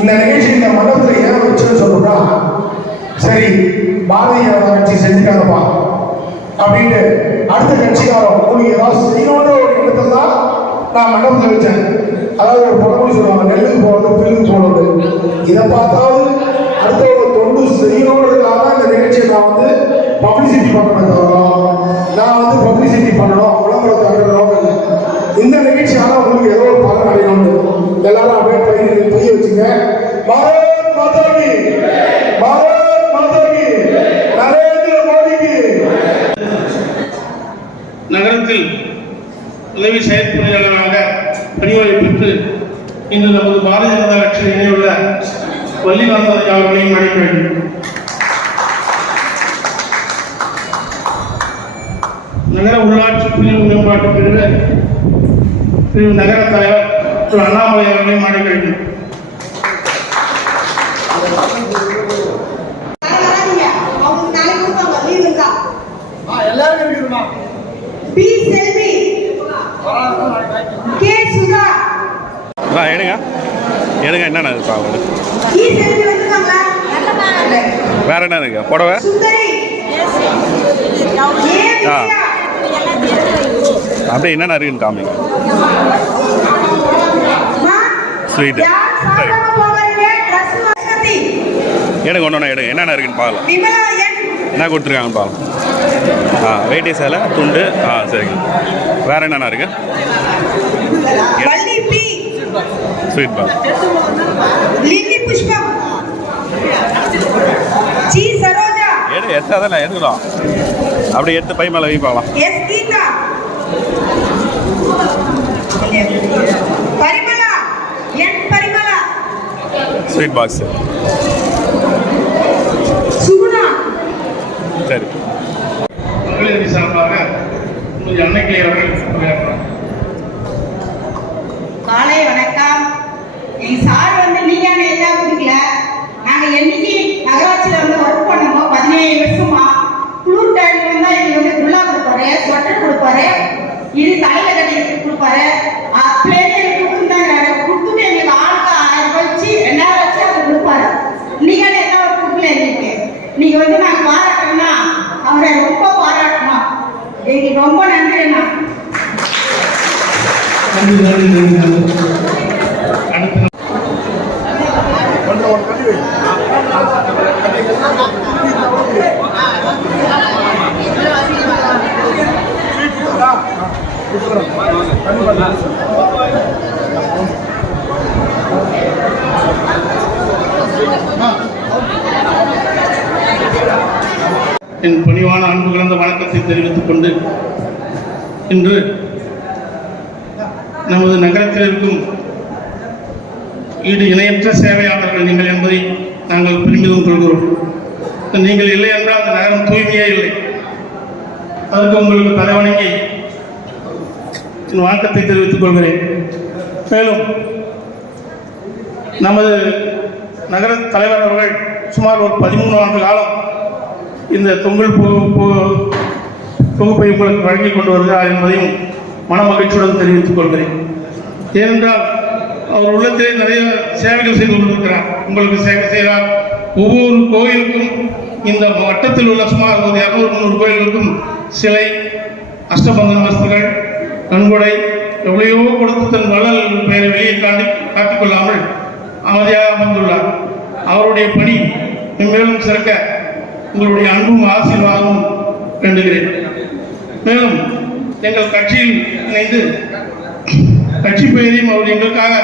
இந்த நிகழ்ச்சி இந்த மண்டபத்தில் ஏன் வச்சுன்னு சொல்லணும்னா சரி பாரதியார் கட்சி செஞ்சுட்டாங்கப்பா அப்படின்ட்டு அடுத்த கட்சிக்காரன் உங்களுக்கு ஏதாவது செய்யணும்னு ஒரு இடத்துல தான் நான் மண்டபத்தில் வச்சேன். அதாவது ஒரு பழமொழி சொல்லுவாங்க நெல்லுக்கு போகிறது பில்லுக்கு போகிறது இதை பார்த்தாவது அடுத்த ஒரு தொண்டு செய்யணுன்றதுக்காக தான் இந்த நிகழ்ச்சியை நான் வந்து பப்ளிசிட்டி பண்ணுறேன் நகரத்தில் உதவி செயற்பொறியாளராக பணிவாய் பெற்று இன்று நமது பாரதிய ஜனதா கட்சியில் இணையுள்ள வள்ளிகாந்தன் அவர்களையும் அழைக்க வேண்டும். நகர உள்ளாட்சி பிரிவு மேம்பாட்டு பிரிவு பிரிவு நகர தலைவர் திரு அண்ணாமலை அவர்களையும் அழைக்க வேண்டும். வராதீங்க. அவங்களுக்கு பி. செல்வி. கே. சுதா. ஆ எடுங்க எடுங்க என்னென்ன? வேற என்ன இருக்கு புடவை. ஆ. அப்படியே என்னென்ன இருக்குன்னு காமிங்க. யார் சரி. எடுங்க ஒன்று ஒன்று எடுங்க என்னென்ன இருக்குன்னு பார்க்கலாம். என்ன கொடுத்துருக்காங்கன்னு பார்க்கலாம் ஆ வேட்டி சேலை துண்டு ஆ சரிங்க வேற என்னென்ன இருக்கு. ஸ்வீட். சரோஜா. எடு எடுத்தா தானே எடுக்கலாம் அப்படியே எடுத்து பை மேலே வை பார்க்கலாம் எஸ். கீதா. பரிமளா என் பரிமளா ஸ்வீட் பாக்ஸ் சரி மகளிர் சார்பாக உங்களுடைய அன்னைக்கிளை அவர்கள் காலை வணக்கம். என் சார் என் பணிவான அன்பு கலந்த வணக்கத்தை தெரிவித்துக் கொண்டு இன்று நமது நகரத்தில் இருக்கும் ஈடு இணையற்ற சேவையாளர்கள் நீங்கள் என்பதை நாங்கள் பெருமிதம் கொள்கிறோம். நீங்கள் இல்லை என்றால் அந்த நகரம் தூய்மையே இல்லை. அதற்கு உங்களுக்கு தலைவணங்கி என் வாக்கத்தை தெரிவித்துக் கொள்கிறேன். மேலும் நமது நகர தலைவர் அவர்கள் சுமார் ஒரு பதிமூணு ஆண்டு காலம் இந்த தொங்கல் தொகுப்பை உங்களுக்கு வழங்கி கொண்டு வருகிறார் என்பதையும் மன மகிழ்ச்சியுடன் தெரிவித்துக் கொள்கிறேன். ஏனென்றால் அவர் உள்ளத்திலே நிறைய சேவைகள் செய்து கொண்டிருக்கிறார். உங்களுக்கு சேவை செய்கிறார் ஒவ்வொரு கோயிலுக்கும் இந்த வட்டத்தில் உள்ள சுமார் ஒரு இரநூறு முந்நூறு கோயில்களுக்கும் சிலை அஷ்டபந்தன வஸ்துகள் நன்கொடை எவ்வளையோ கொடுத்து தன் வள்ளல் பெயரை வெளியே காட்டி காட்டிக் கொள்ளாமல் அமைதியாக அமர்ந்துள்ளார். அவருடைய பணி மேலும் சிறக்க உங்களுடைய அன்பும் ஆசீர்வாதமும் வேண்டுகிறேன். மேலும் எங்கள் கட்சியில் இணைந்து கட்சி பெயரையும் அவர் எங்களுக்காக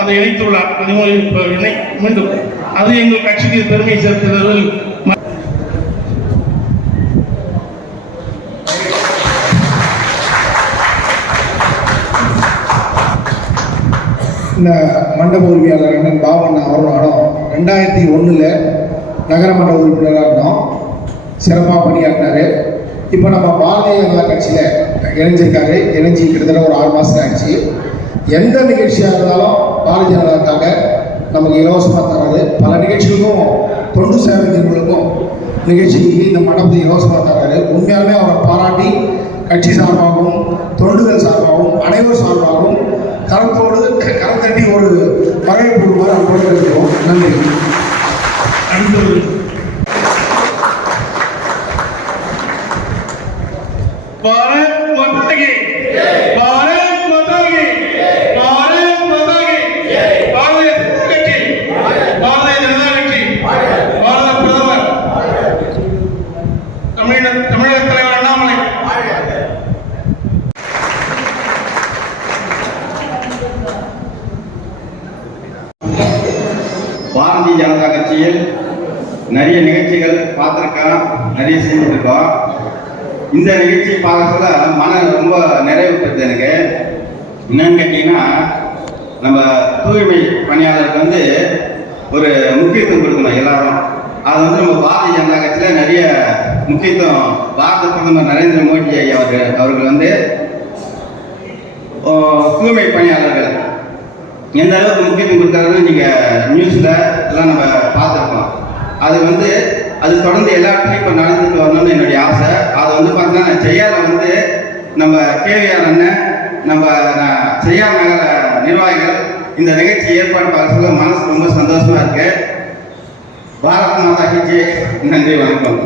அதை இணைத்துள்ளார். அது இணை மீண்டும் அது எங்கள் கட்சிக்கு பெருமை சேர்த்ததில் இந்த மண்டப உரிமையாளர் அண்ணன் பாபண்ணா அவர்களோட ரெண்டாயிரத்தி ஒன்றில் நகரமன்ற உறுப்பினராக இருந்தோம். சிறப்பாக பணியாற்றினார். இப்போ நம்ம பாரதிய ஜனதா கட்சியில் இணைஞ்சிருக்காரு. இணைஞ்சி கிட்டத்தட்ட ஒரு ஆறு மாதம் ஆயிடுச்சு. எந்த நிகழ்ச்சியாக இருந்தாலும் பாரதிய ஜனதாக்காக நமக்கு இலவசமாக தர்றது. பல நிகழ்ச்சிகளுக்கும் தொண்டு சேவை நிறுவனங்களுக்கும் நிகழ்ச்சிக்கு இந்த மண்டபத்தை இலவசமாக தர்றாரு. உண்மையாலுமே அவரை பாராட்டி கட்சி சார்பாகவும் தொண்டுகள் சார்பாகவும் அனைவர் சார்பாகவும் கரத்தோடு கரம் தட்டி ஒரு வரவேற்பு கொடுக்குமாறு அன்போடு இருக்கிறோம் நன்றி பாரத் மாதா கி பாரத் மாதா கி பாரத் மாதா கி பாரதிய ஜனதா கட்சி பாரதிய ஜனதா கட்சி பாரத பிரதமர் தமிழக தமிழக தலைவர் அண்ணாமலை பாரதிய ஜனதா கட்சியில் நிறைய நிகழ்ச்சிகள் பார்த்துருக்கோம் நிறைய செஞ்சுருக்கோம் இந்த நிகழ்ச்சி பார்க்கறதுல மன ரொம்ப நிறைவு பெற்றது எனக்கு. என்னன்னு கேட்டீங்கன்னா நம்ம தூய்மை பணியாளருக்கு வந்து ஒரு முக்கியத்துவம் கொடுக்கணும் எல்லாரும். அது வந்து நம்ம பாரதிய ஜனதா கட்சியில் நிறைய முக்கியத்துவம் பாரத பிரதமர் நரேந்திர மோடி ஐயா அவர்கள் அவர்கள் வந்து தூய்மை பணியாளர்கள். எந்த அளவுக்கு முக்கியத்துவம் கொடுத்தாருன்னு நீங்கள் நியூஸில் எல்லாம் நம்ம பார்த்துருக்கோம். அது வந்து அது தொடர்ந்து எல்லாத்தையும் இப்போ நடந்துட்டு வரணும்னு என்னுடைய ஆசை. அது வந்து பார்த்தீங்கன்னா செய்யாத வந்து நம்ம கேவிஆர் அண்ணன் நம்ம ஜெயா நகர நிர்வாகிகள் இந்த நிகழ்ச்சி ஏற்பாடு பார்க்க சொல்ல மனசு ரொம்ப சந்தோஷமா இருக்கு. பாரத் மாதா கிஜே நன்றி வணக்கம்.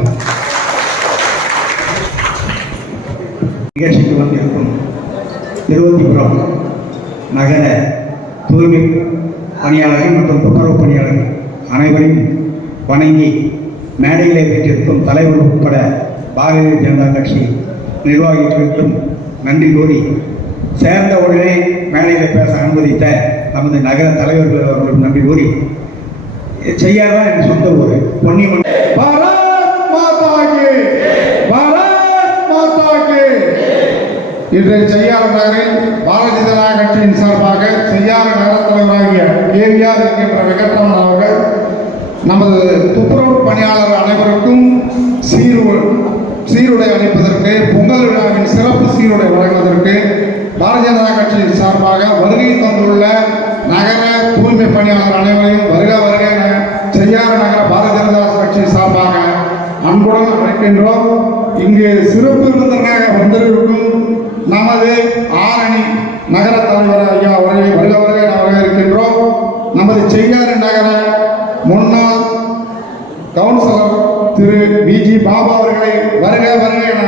நிகழ்ச்சிக்கு வந்திருக்கும் திருவத்திபுரம் நகர தூய்மை பணியாளர்கள் மற்றும் துப்புரவு பணியாளர்கள் அனைவரையும் வணங்கி மேடையில் வீட்டிற்கும் தலைவர் உட்பட பாரதிய ஜனதா கட்சி நிர்வாகிகளுக்கும் நன்றி கூறி சேர்ந்த உடனே மேடையில் பேச அனுமதித்த நமது நகர தலைவர்கள் அவர்களும் நன்றி கூறி செய்யாதான் என் சொந்த ஊர் பொன்னியம்மன் இன்றைய செய்யாறு நகரில் பாரதிய ஜனதா கட்சியின் சார்பாக செய்யாறு நகர தலைவராகிய ஏவிஆர் என்கின்ற வெங்கட்ரமன் அவர்கள் நமது துப்புரவு பணியாளர் அனைவருக்கும் சீரு சீருடை அளிப்பதற்கு பொங்கல் விழாவின் சிறப்பு சீருடை வழங்குவதற்கு பாரதிய ஜனதா கட்சியின் சார்பாக வருகை தந்துள்ள நகர தூய்மை பணியாளர் அனைவரையும் வருக வருக என செய்யாறு நகர பாரதிய ஜனதா கட்சி சார்பாக அன்புடன் அழைக்கின்றோம். இங்கு சிறப்பு விருந்தினராக வந்திருக்கும் நமது ஆரணி நகர தலைவர் ஐயா அவர்களை வருக வருக என வரவேற்கின்றோம். நமது செய்யாறு நகர முன்னாள் கவுன்சிலர் திரு பிஜி பாபா அவர்களை வருக வருக என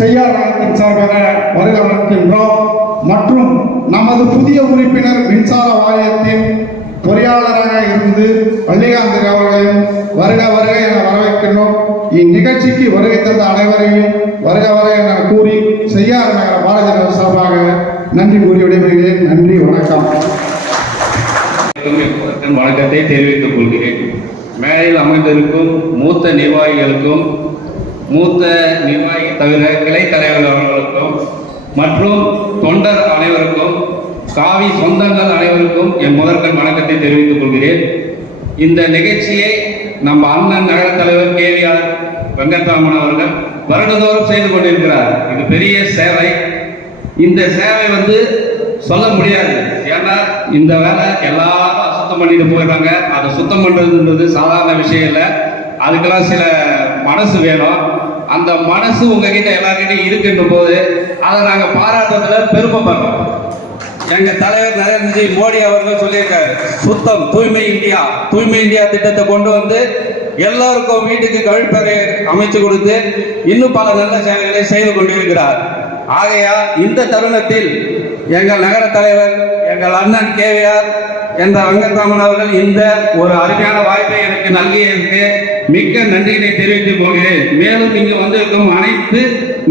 செய்யார் நகரத்தின் சார்பாக வருக வளர்க்கின்றோம் மற்றும் நமது புதிய உறுப்பினர் மின்சார வாரியத்தின் பொறியாளராக இருந்து வள்ளிகாந்தி அவர்களையும் வருக வருக என வரவேற்கின்றோம். இந்நிகழ்ச்சிக்கு வருகை தந்த அனைவரையும் வருக வருக என கூறி செய்யார் நகர பாரதிய ஜனதா சார்பாக நன்றி கூறி விடைபெறுகிறேன். நன்றி வணக்கம். வணக்கத்தை தெரிவித்துக் கொள்கிறேன். மேடையில் அமைந்திருக்கும் மூத்த நிர்வாகிகளுக்கும் மூத்த நிர்வாகி தவிர கிளை தலைவர்கள் அவர்களுக்கும் மற்றும் தொண்டர் அனைவருக்கும் காவி சொந்தங்கள் அனைவருக்கும் என் முதற்கண் வணக்கத்தை தெரிவித்துக் கொள்கிறேன். இந்த நிகழ்ச்சியை நம்ம அண்ணன் நகர தலைவர் கேவிஆர் வெங்கட்ராமன் அவர்கள் வருடந்தோறும் செய்து கொண்டிருக்கிறார். இது பெரிய சேவை. இந்த சேவை வந்து சொல்ல முடியாது. ஏன்னா இந்த வேலை எல்லாரும் சுத்தம் பண்ணிட்டு போயிடுறாங்க அதை சுத்தம் பண்ணுறதுன்றது சாதாரண விஷயம் இல்லை. அதுக்கெல்லாம் சில மனசு வேணும். அந்த மனசு உங்ககிட்ட எல்லார்கிட்டையும் இருக்கின்ற போது அதை நாங்கள் பாராட்டுறதுல பெருமைப்படுறோம். எங்க தலைவர் நரேந்திர மோடி அவர்கள் சொல்லியிருக்காரு சுத்தம் தூய்மை இந்தியா. தூய்மை இந்தியா திட்டத்தை கொண்டு வந்து எல்லோருக்கும் வீட்டுக்கு கழிப்பறை அமைச்சு கொடுத்து இன்னும் பல நல்ல செயல்களை செய்து கொண்டிருக்கிறார். ஆகையா இந்த தருணத்தில் எங்கள் நகர தலைவர் எங்கள் அண்ணன் கேவிஆர் என்ற ரங்கத்தாமன் அவர்கள் இந்த ஒரு அருமையான வாய்ப்பை எனக்கு நல்கியதற்கு மிக்க நன்றியினை தெரிவித்துக் கொள்கிறேன். மேலும் இங்கு வந்திருக்கும் அனைத்து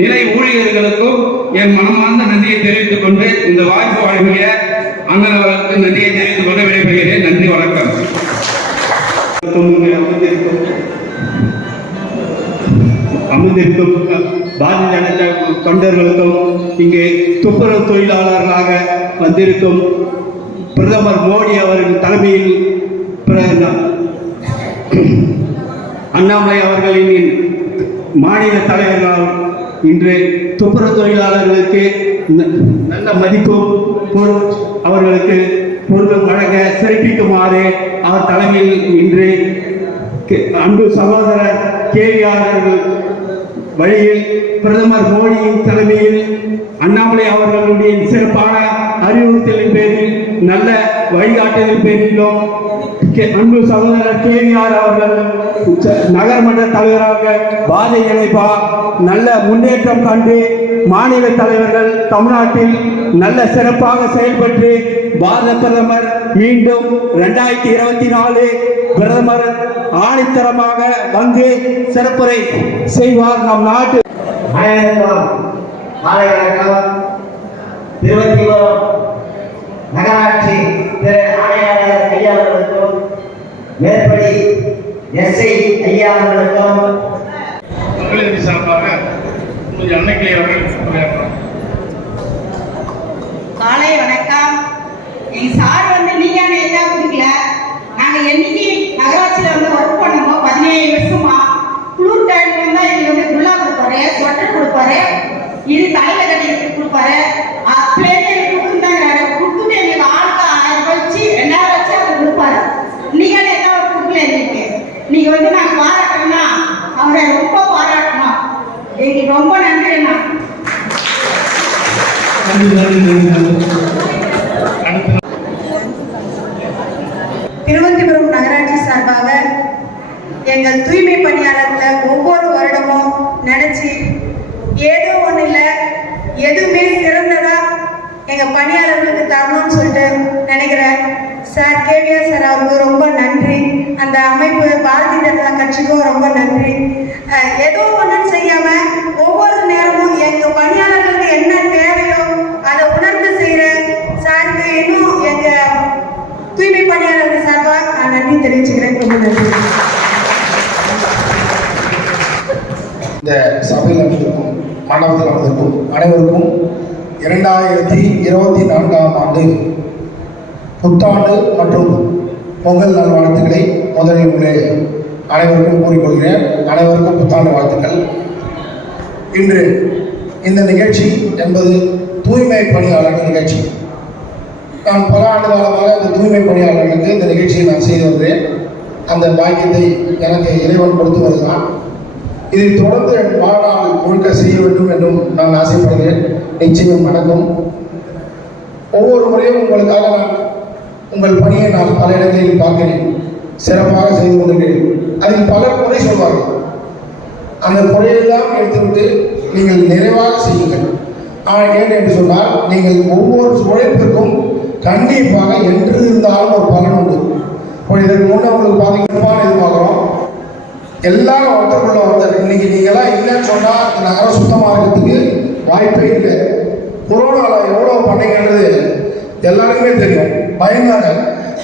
நிலை ஊழியர்களுக்கும் என் மனமார்ந்த நன்றியை தெரிவித்துக் கொண்டு இந்த வாய்ப்பு வழங்கிய அண்ணன் அவர்களுக்கு நன்றியை தெரிவித்துக் கொண்டு விடைபெறுகிறேன். நன்றி வணக்கம். அமைந்திருக்கும் அமர்ந்திருக்கும் பாரதிய ஜனதா தொண்டர்களுக்கும் இங்கே துப்புரவு தொழிலாளர்களாக வந்திருக்கும் பிரதமர் மோடி அவர்கள் தலைமையில் அண்ணாமலை அவர்களின் மாநில தலைவர்களால் இன்று துப்புரவு தொழிலாளர்களுக்கு ந- நல்ல மதிப்பும் அவர்களுக்கு பொருள் வழங்க சிறப்பிக்குமாறு அவர் தலைமையில் இன்று அன்பு சகோதரர் கேவியாளர்கள் வழியில் பிரதமர் மோடியின் தலைமையில் அண்ணாமலை அவர்களுடைய சிறப்பான அறிவுறுத்தலின் பேரில் நல்ல வழிகாட்டலின் பேரிலும் கே- அன்பு சகோதரர் கேவிஆர் அவர்கள் நகர்மன்ற தலைவராக பாதை இணைப்பா நல்ல முன்னேற்றம் கண்டு மாநில தலைவர்கள் தமிழ்நாட்டில் நல்ல சிறப்பாக செயல்பட்டு பாரத பிரதமர் மீண்டும் இரண்டாயிரத்தி இருபத்தி நாலு பிரதமர் ஆணித்தரமாக வந்து சிறப்புரை செய்வார் நம் நாட்டு. அனைவருக்கும் மாலை நகராட்சி திரு ஆணையாளர் ஐயா அவர்களுக்கும் மேற்படி எஸ்ஐ ஐயா அவர்களுக்கும் மகளிர் சார்பாக அன்னைக்கு அவர்கள் உரையாற்றுவார் காலை வணக்கம் எங்க சார் வந்து நீங்க எல்லாம் கொடுக்கல நாங்க என்னைக்கு நகராட்சியில வந்து ஒர்க் பண்ணமோ பதினேழு வருஷமா குளிர் டைம் வந்தா எங்களுக்கு வந்து குல்லா கொடுப்பாரு ஸ்வெட்டர் கொடுப்பாரு இது தலையில கட்டி கொடுப்பாரு பிளேட் எங்களுக்கு கொடுத்துருந்தாங்க கொடுத்துட்டு எங்களுக்கு ஆளுக்கு ஆயிரம் ரூபாய் வச்சு ரெண்டாயிரம் வச்சு அவர் கொடுப்பாரு நீங்க எல்லாம் அவர் கொடுக்கல எங்களுக்கு நீங்க வந்து நாங்க பாராட்டணும்னா அவரை ரொம்ப பாராட்டணும் ரொம்ப நன்றிண்ணா திருவந்திபுரம் திருவனந்தபுரம் நகராட்சி சார்பாக எங்கள் தூய்மை பணியாளர்களை ஒவ்வொரு வருடமும் நினைச்சு ஏதோ ஒண்ணு இல்ல எதுவுமே சிறந்ததா எங்க பணியாளர்களுக்கு தரணும்னு சொல்லிட்டு நினைக்கிறேன். சார் கேவிஆர் சார் அவருக்கு ரொம்ப நன்றி. அந்த அமைப்பு பாரதிய ஜனதா கட்சிக்கும் ரொம்ப நன்றி. ஏதோ ஒன்றும் செய்யாம ஒவ்வொரு நேரமும் எங்க பணியாளர்களுக்கு என்ன தேவையோ அதை உணர்ந்து செய்யற சாருக்கு இன்னும் எங்க தூய்மை பணியாளர்கள் சார்பாக நான் நன்றி தெரிவிச்சுக்கிறேன். ரொம்ப நன்றி. இந்த சபையில் அமைந்திருக்கும் மண்டபத்தில் அமைந்திருக்கும் அனைவருக்கும் இரண்டாயிரத்தி இருபத்தி நான்காம் ஆண்டு புத்தாண்டு மற்றும் பொங்கல் நல்வாழ்த்துக்களை முதலில் உள்ளே அனைவருக்கும் கூறிக்கொள்கிறேன். அனைவருக்கும் புத்தாண்டு வாழ்த்துக்கள். இன்று இந்த நிகழ்ச்சி என்பது தூய்மை பணியாளர் நிகழ்ச்சி. நான் பல ஆண்டு காலமாக இந்த தூய்மை பணியாளர்களுக்கு இந்த நிகழ்ச்சியை நான் செய்து வருகிறேன். அந்த பாக்கியத்தை எனக்கு இறைவன் கொடுத்து வருகிறான். இதை தொடர்ந்து என் வாழ்நாள் முழுக்க செய்ய வேண்டும் என்றும் நான் ஆசைப்படுகிறேன். நிச்சயம் நடக்கும் ஒவ்வொரு முறையும் உங்களுக்காக நான் உங்கள் பணியை நான் பல இடங்களில் பார்க்கிறேன். சிறப்பாக செய்து கொண்டிருக்கிறேன் அதில் பலர் குறை சொல்வார்கள். அந்த குறையெல்லாம் எடுத்துவிட்டு நீங்கள் நிறைவாக செய்யுங்கள். ஆனால் ஏன் என்று சொன்னால் நீங்கள் ஒவ்வொரு உழைப்பிற்கும் கண்டிப்பாக என்று இருந்தாலும் ஒரு பலன் உண்டு. இப்போ இதற்கு முன்னே உங்களுக்கு பார்த்தீங்கன்னா எதிர்பார்க்குறோம் எல்லாரும் ஒருத்தருக்குள்ள ஒருத்தர் இன்னைக்கு நீங்களாம் இல்லைன்னு சொன்னால் இந்த நகரம் சுத்தமாக இருக்கிறதுக்கு வாய்ப்பே இல்லை. கொரோனாவில் எவ்வளோ பண்ணீங்கன்றது எல்லாருக்குமே தெரியும். பயந்தாங்க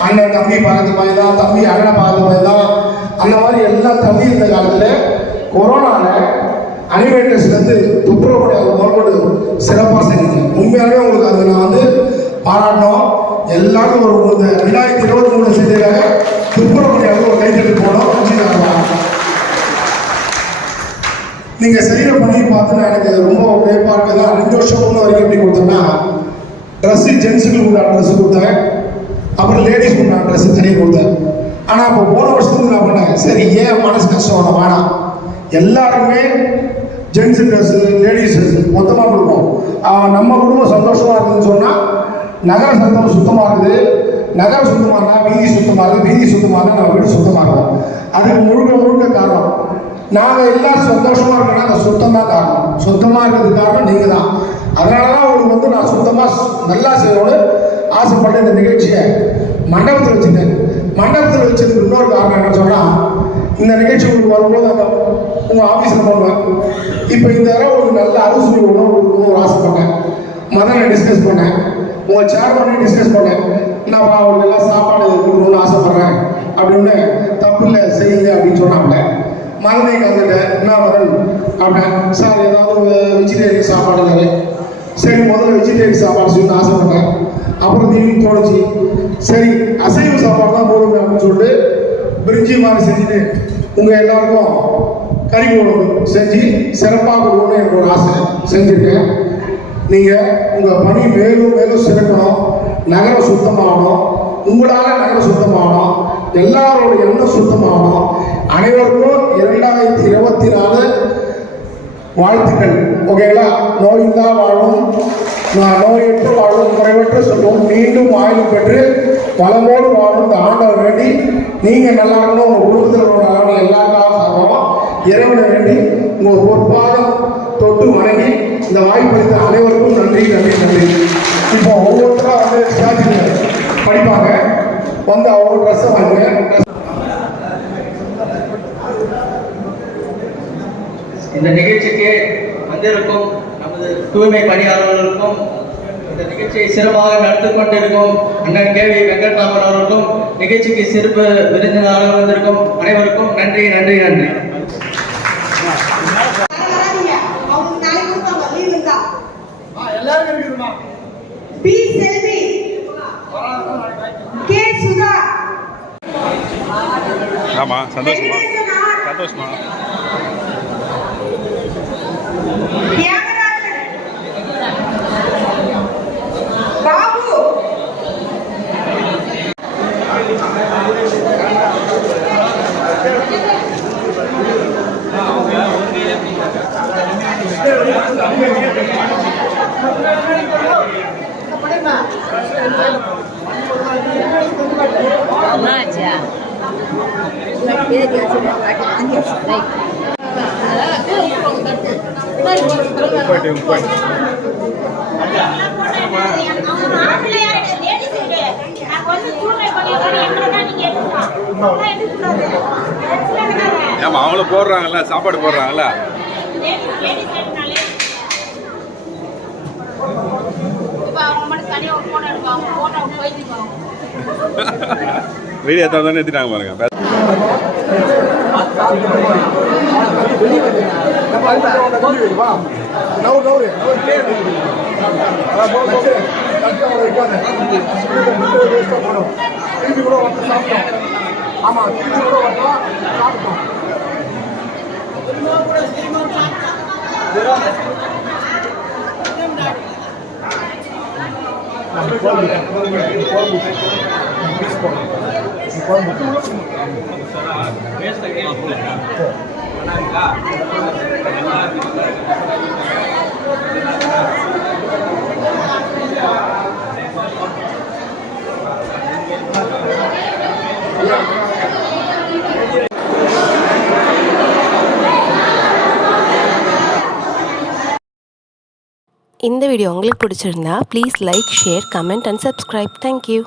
அண்ணன் தம்பி பார்த்து தான் தம்பி அண்ணனை பார்த்து தான் அந்த மாதிரி எல்லாம் தம்பி இருந்த காலத்தில் கொரோனாவில் அனிமேட்டர்ஸ்லேருந்து துப்புரவுடைய முதற்கொண்டு சிறப்பாக செஞ்சீங்க உண்மையாகவே உங்களுக்கு அது நான் வந்து பாராட்டணும். எல்லாரும் ஒரு இந்த ரெண்டாயிரத்தி இருபத்தி மூணு செஞ்சதாக துப்புரவுடைய ஒரு கைத்தட்டு போனோம் செஞ்சுருக்காங்க நீங்க செய்கிற பணியை பார்த்து நான் எனக்கு ரொம்ப வியப்பாக இருக்குதா? ரெண்டு வருஷம் முன்ன வரைக்கும் எப்படி கொடுத்தேன்னா ட்ரெஸ்ஸு ஜென்ஸுக்கு உள்ள ட்ரெஸ் கொடுத்தேன். அப்புறம் லேடிஸ்க்கு உண்டான ட்ரெஸ் தனியாக கொடுத்தேன் ஆனால் இப்போ போன வருஷத்துக்கு நான் பண்ணேன். சரி ஏன் மனசு கஷ்டம்? வேணாம் வேணாம் எல்லாருக்குமே ஜென்ஸ் ட்ரெஸ்ஸு லேடிஸ் ட்ரெஸ் மொத்தமாக கொடுப்போம். நம்ம குடும்பம் சந்தோஷமாக இருக்குதுன்னு சொன்னால் நகர சத்தம் சுத்தமாக இருக்குது. நகரம் சுத்தமாக இருந்தால் வீதி சுத்தமாக இருக்குது. வீதி சுத்தமாக இருந்தால் நம்ம வீடு சுத்தமாக இருக்கும். அதுக்கு முழுக்க முழுக்க காரணம் நாங்கள் எல்லாம் சந்தோஷமாக இருக்கோம்னா அந்த சுத்தம் தான் காரணம். சுத்தமாக இருக்கிறது காரணம் நீங்கள் தான் அதனால தான் உங்களுக்கு வந்து நான் சுத்தமாக நல்லா செய்யணும்னு ஆசைப்பட்ட இந்த நிகழ்ச்சியை மண்டபத்தில் வச்சுட்டேன். மண்டபத்தில் வச்சதுக்கு இன்னொரு காரணம் என்ன சொன்னால் இந்த நிகழ்ச்சி உங்களுக்கு வரும்போது அந்த உங்கள் ஆஃபீஸில் பண்ணுவேன் இப்போ இந்த தடவை ஒரு நல்ல அறுசுவை உணவு கொடுக்கணும்னு ஒரு ஆசைப்பட்டேன் மதனை டிஸ்கஸ் பண்ணேன். உங்கள் சேர்மனை டிஸ்கஸ் பண்ணேன். நான் அவங்களுக்கு எல்லாம் சாப்பாடு கொடுக்கணும்னு ஆசைப்பட்றேன். அப்படின்னு தப்பு இல்லை செய்யுங்க அப்படின்னு சொன்னாங்க மதனை கலந்துட்டேன். என்ன மதன்? அப்படின் சார் ஏதாவது வெஜிடேரியன் சாப்பாடுனாரு சரி முதல்ல வெஜிடேரியன் சாப்பாடு சொல்லி ஆசைப்பட்டேன். அப்புறம் திரும்பி தோணுச்சு. சரி அசைவ சாப்பாடு தான் போடுங்க அப்படின்னு சொல்லிட்டு பிரிஞ்சி மாதிரி செஞ்சுட்டு உங்கள் எல்லாருக்கும் கறி குழம்பு செஞ்சு சிறப்பாக கொடுக்கணும்னு எனக்கு ஒரு ஆசை செஞ்சுருக்கேன். நீங்கள் உங்கள் பணி மேலும் மேலும் சிறக்கணும். நகரம் சுத்தமாகணும். உங்களால் நகரம் சுத்தமாகணும். எல்லாரோட எண்ணம் சுத்தமாகணும். அனைவருக்கும் இரண்டாயிரத்தி இருபத்தி நாலு வாழ்த்துக்கள். ஓகேங்களா நோயில்லா வாழும் நான் நோயற்ற வாழும் குறைவற்று சொல்லுவோம் மீண்டும் ஆய்வு பெற்று பலமோடு வாழும் இந்த ஆண்டவர் வேண்டி நீங்கள் நல்லா இருக்கணும் உங்கள் குடும்பத்தில் உள்ளவங்க நல்லா இருக்கணும் எல்லாருக்காக சாப்பிடுவோம் இறைவனை வேண்டி உங்கள் பொற்பாதம் தொட்டு வணங்கி இந்த வாய்ப்பளித்த அனைவருக்கும் நன்றி நன்றி நன்றி. இப்போ ஒவ்வொருத்தரும் வந்து ஸ்டாச்சுல படிப்பாங்க. வந்து அவங்க ட்ரெஸ்ஸை வாங்க இந்த நிகழ்ச்சிக்கு வந்திருக்கும் நமது தூய்மை பணியாளர்களுக்கும் இந்த நிகழ்ச்சியை சிறப்பாக நடத்தி கொண்டிருக்கும் அண்ணன் கேவி வெங்கட்ராமன் அவர்களுக்கும் நிகழ்ச்சிக்கு சிறப்பு விருந்தினராக வந்திருக்கும் அனைவருக்கும் நன்றி நன்றி நன்றி. அவங்க நாளைக்கு கொடுப்பாங்க லீவ் இருந்தா பி செல்வி கே சுதா ஆமாம் சந்தோஷமா வெங்கடேசனார், சந்தோஷமா தியாகராஜன் பாபு ஏமா அவங்களும் போடுறாங்கல்ல சாப்பாடு போடுறாங்கல்ல வீடியோ எத்தனை தானே எடுத்துட்டாங்க பாருங்க. நவரு நவரு கேடு அதான் Yeah. இந்த வீடியோ உங்களுக்கு பிடிச்சிருந்தா please like share comment and subscribe thank you